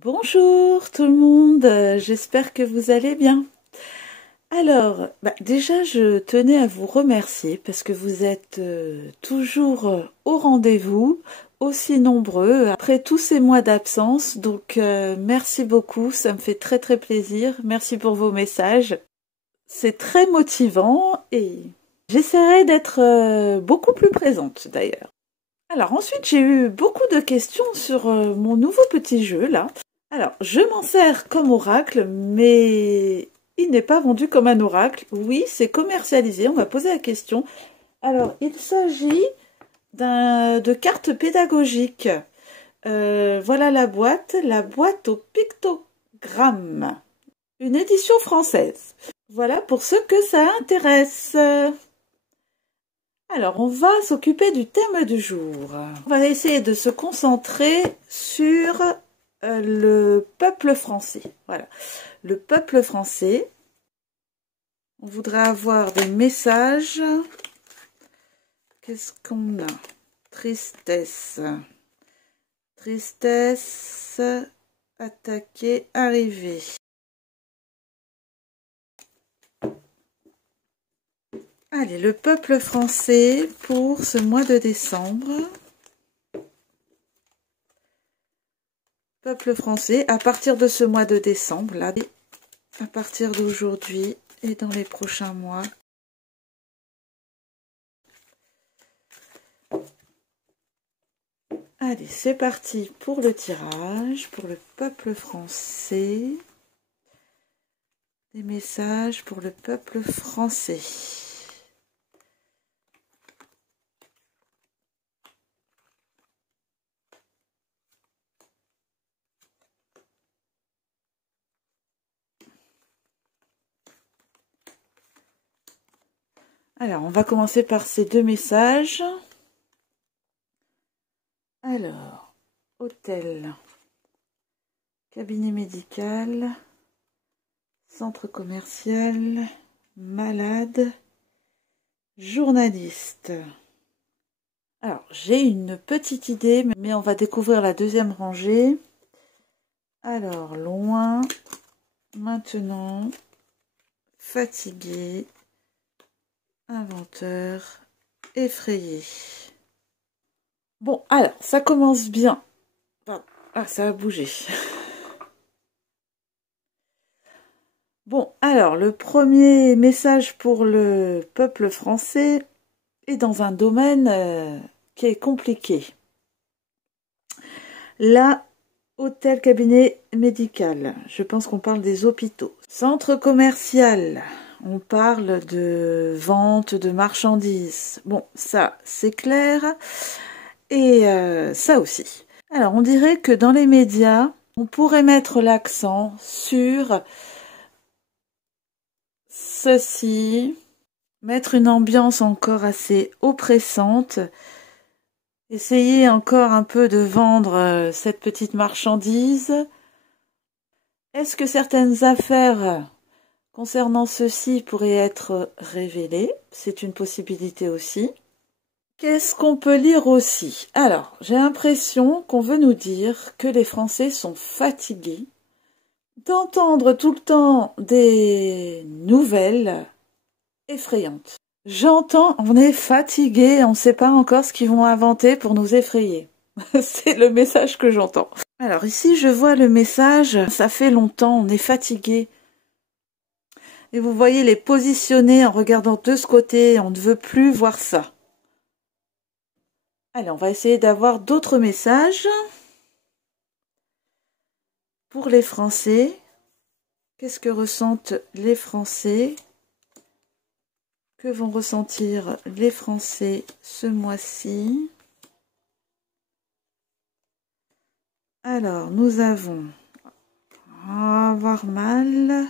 Bonjour tout le monde, j'espère que vous allez bien. Alors, déjà je tenais à vous remercier parce que vous êtes toujours au rendez-vous, aussi nombreux après tous ces mois d'absence. Donc merci beaucoup, ça me fait très très plaisir. Merci pour vos messages. C'est très motivant et j'essaierai d'être beaucoup plus présente d'ailleurs. Alors ensuite, j'ai eu beaucoup de questions sur mon nouveau petit jeu là. Alors, je m'en sers comme oracle, mais il n'est pas vendu comme un oracle. Oui, c'est commercialisé, on m'a posé la question. Alors, il s'agit de cartes pédagogiques. Voilà la boîte au pictogramme. Une édition française. Voilà pour ceux que ça intéresse. Alors, on va s'occuper du thème du jour. On va essayer de se concentrer sur le peuple français. Voilà, le peuple français. On voudrait avoir des messages. Qu'est-ce qu'on a? Tristesse. Tristesse. Attaquer, arriver. Allez, le peuple français pour ce mois de décembre. Peuple français, à partir de ce mois de décembre, là, à partir d'aujourd'hui et dans les prochains mois. Allez, c'est parti pour le tirage, pour le peuple français. Des messages pour le peuple français. Alors, on va commencer par ces deux messages. Alors, hôtel, cabinet médical, centre commercial, malade, journaliste. Alors, j'ai une petite idée, mais on va découvrir la deuxième rangée. Alors, loin, maintenant, fatigué, inventeur, effrayé. Bon, alors, ça commence bien. Ah, ça a bougé. Bon, alors, le premier message pour le peuple français est dans un domaine qui est compliqué. Là, hôtel, cabinet médical. Je pense qu'on parle des hôpitaux. Centre commercial. On parle de vente de marchandises. Bon, ça, c'est clair. Et ça aussi. Alors, on dirait que dans les médias, on pourrait mettre l'accent sur ceci, mettre une ambiance encore assez oppressante, essayer encore un peu de vendre cette petite marchandise. Est-ce que certaines affaires concernant ceci pourraient être révélées? C'est une possibilité aussi. Qu'est-ce qu'on peut lire aussi? Alors, j'ai l'impression qu'on veut nous dire que les Français sont fatigués d'entendre tout le temps des nouvelles effrayantes. J'entends, on est fatigué, on ne sait pas encore ce qu'ils vont inventer pour nous effrayer. C'est le message que j'entends. Alors ici, je vois le message, ça fait longtemps, on est fatigué. Et vous voyez les positionner en regardant de ce côté, on ne veut plus voir ça. Allez, on va essayer d'avoir d'autres messages. Pour les Français, qu'est-ce que ressentent les Français? Que vont ressentir les Français ce mois-ci? Alors, nous avons avoir mal,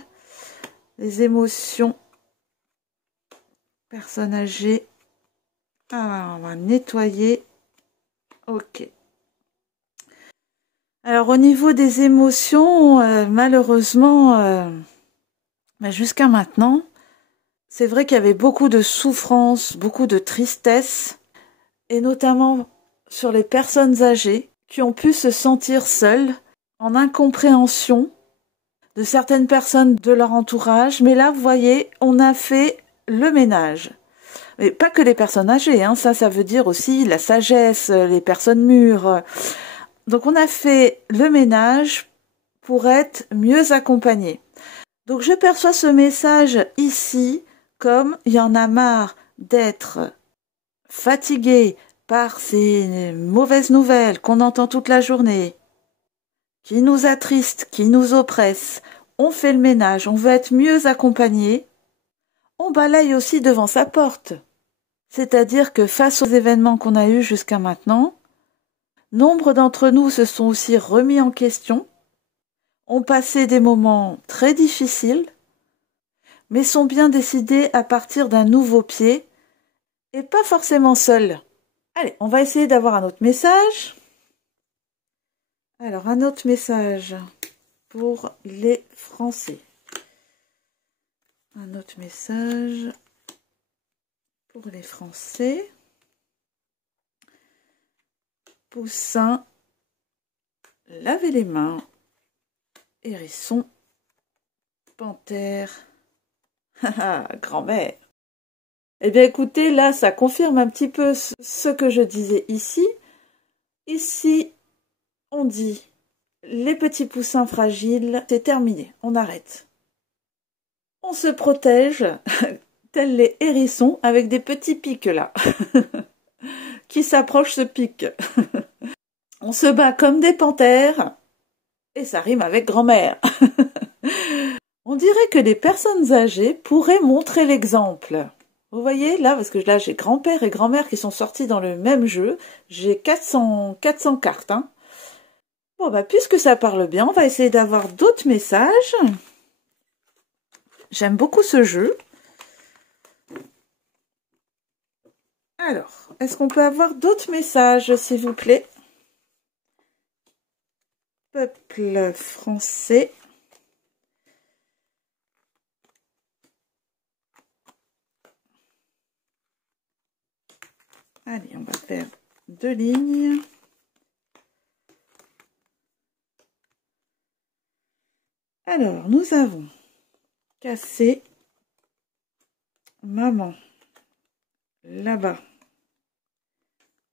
les émotions, personnes âgées. Alors, on va nettoyer. Ok. Alors, au niveau des émotions, malheureusement, jusqu'à maintenant, c'est vrai qu'il y avait beaucoup de souffrance, beaucoup de tristesse, et notamment sur les personnes âgées qui ont pu se sentir seules en incompréhension de certaines personnes de leur entourage. Mais là, vous voyez, on a fait le ménage. Et pas que les personnes âgées, hein, ça veut dire aussi la sagesse, les personnes mûres. Donc on a fait le ménage pour être mieux accompagnés. Donc je perçois ce message ici comme il y en a marre d'être fatigué par ces mauvaises nouvelles qu'on entend toute la journée, qui nous attristent, qui nous oppressent. On fait le ménage, on veut être mieux accompagné. On balaye aussi devant sa porte. C'est-à-dire que face aux événements qu'on a eus jusqu'à maintenant, nombre d'entre nous se sont aussi remis en question, ont passé des moments très difficiles, mais sont bien décidés à partir d'un nouveau pied et pas forcément seuls. Allez, on va essayer d'avoir un autre message. Alors, un autre message pour les Français. Un autre message pour les Français. Poussin, lavez les mains. Hérisson, panthère, grand-mère. Eh bien écoutez, là ça confirme un petit peu ce que je disais ici. Ici, on dit, les petits poussins fragiles, c'est terminé, on arrête. On se protège, tels les hérissons, avec des petits pics là, qui s'approchent, se piquent. On se bat comme des panthères, et ça rime avec grand-mère. On dirait que les personnes âgées pourraient montrer l'exemple. Vous voyez, là, parce que là, j'ai grand-père et grand-mère qui sont sortis dans le même jeu. J'ai 400 cartes. Hein. Bon, bah, puisque ça parle bien, on va essayer d'avoir d'autres messages. J'aime beaucoup ce jeu. Alors, est-ce qu'on peut avoir d'autres messages, s'il vous plaît? Peuple français. Allez, on va faire 2 lignes. Alors, nous avons cassé, maman, là-bas,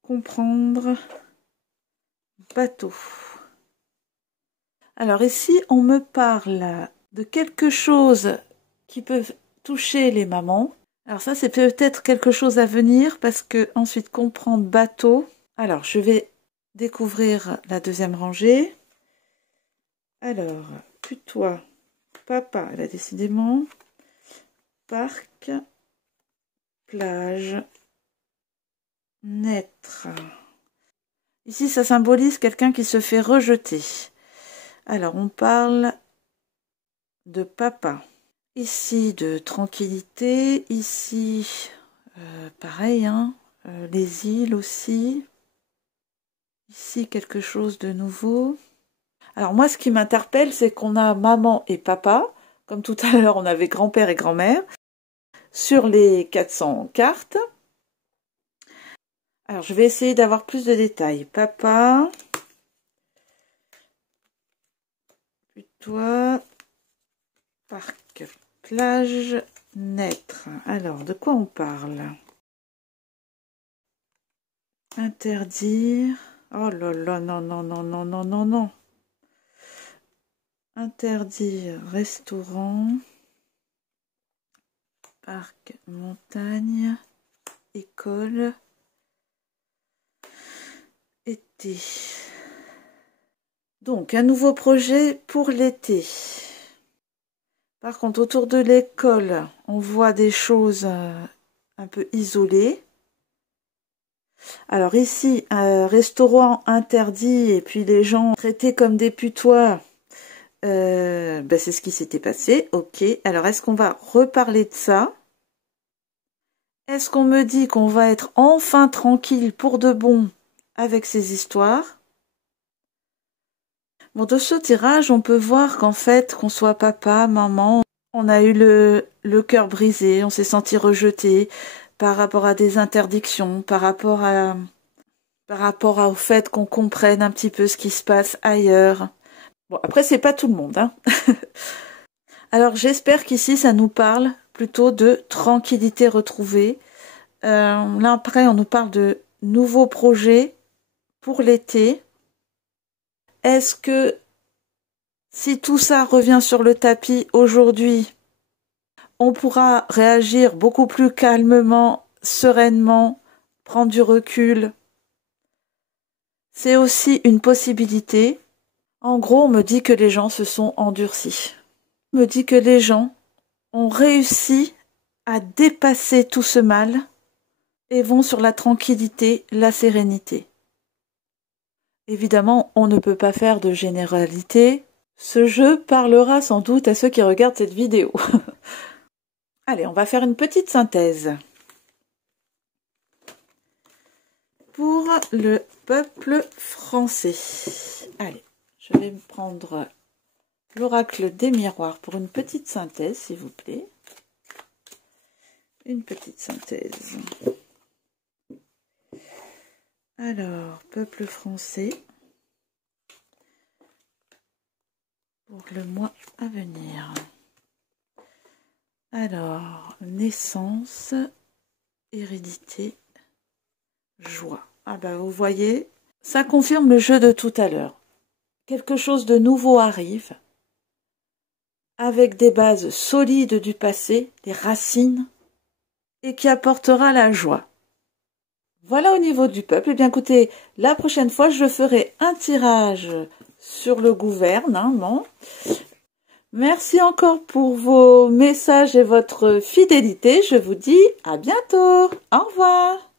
comprendre, bateau. Alors ici, on me parle de quelque chose qui peut toucher les mamans. Alors ça, c'est peut-être quelque chose à venir parce que ensuite comprendre bateau. Alors, je vais découvrir la deuxième rangée. Alors, putois, papa, là décidément, parc, plage, naître. Ici, ça symbolise quelqu'un qui se fait rejeter. Alors, on parle de papa. Ici, de tranquillité. Ici, pareil, hein, les îles aussi. Ici, quelque chose de nouveau. Alors, moi, ce qui m'interpelle, c'est qu'on a maman et papa. Comme tout à l'heure, on avait grand-père et grand-mère. Sur les 400 cartes. Alors, je vais essayer d'avoir plus de détails. Papa. Putois. Parc, plage, naître. Alors, de quoi on parle? Interdire. Oh là là, non, non, non, non, non, non, non. Interdire, restaurant. Parc, montagne, école. Été. Donc, un nouveau projet pour l'été. Par contre, autour de l'école, on voit des choses un peu isolées. Alors ici, un restaurant interdit et puis les gens traités comme des putois, c'est ce qui s'était passé. Ok, alors est-ce qu'on va reparler de ça? Est-ce qu'on me dit qu'on va être enfin tranquille pour de bon avec ces histoires? Bon, de ce tirage, on peut voir qu'en fait, qu'on soit papa, maman, on a eu le cœur brisé, on s'est senti rejeté par rapport à des interdictions, par rapport au fait qu'on comprenne un petit peu ce qui se passe ailleurs. Bon, après, c'est pas tout le monde, hein. Alors, j'espère qu'ici, ça nous parle plutôt de tranquillité retrouvée. Là, après, on nous parle de nouveaux projets pour l'été. Est-ce que si tout ça revient sur le tapis aujourd'hui, on pourra réagir beaucoup plus calmement, sereinement, prendre du recul? C'est aussi une possibilité. En gros, on me dit que les gens se sont endurcis. On me dit que les gens ont réussi à dépasser tout ce mal et vont sur la tranquillité, la sérénité. Évidemment, on ne peut pas faire de généralité. Ce jeu parlera sans doute à ceux qui regardent cette vidéo. Allez, on va faire une petite synthèse. Pour le peuple français. Allez, je vais me prendre l'oracle des miroirs pour une petite synthèse, s'il vous plaît. Une petite synthèse. Alors, peuple français. Pour le mois à venir. Alors, naissance, hérédité, joie. Ah ben, vous voyez, ça confirme le jeu de tout à l'heure. Quelque chose de nouveau arrive, avec des bases solides du passé, des racines, et qui apportera la joie. Voilà au niveau du peuple. Eh bien, écoutez, la prochaine fois, je ferai un tirage sur le gouvernement. Merci encore pour vos messages et votre fidélité. Je vous dis à bientôt. Au revoir.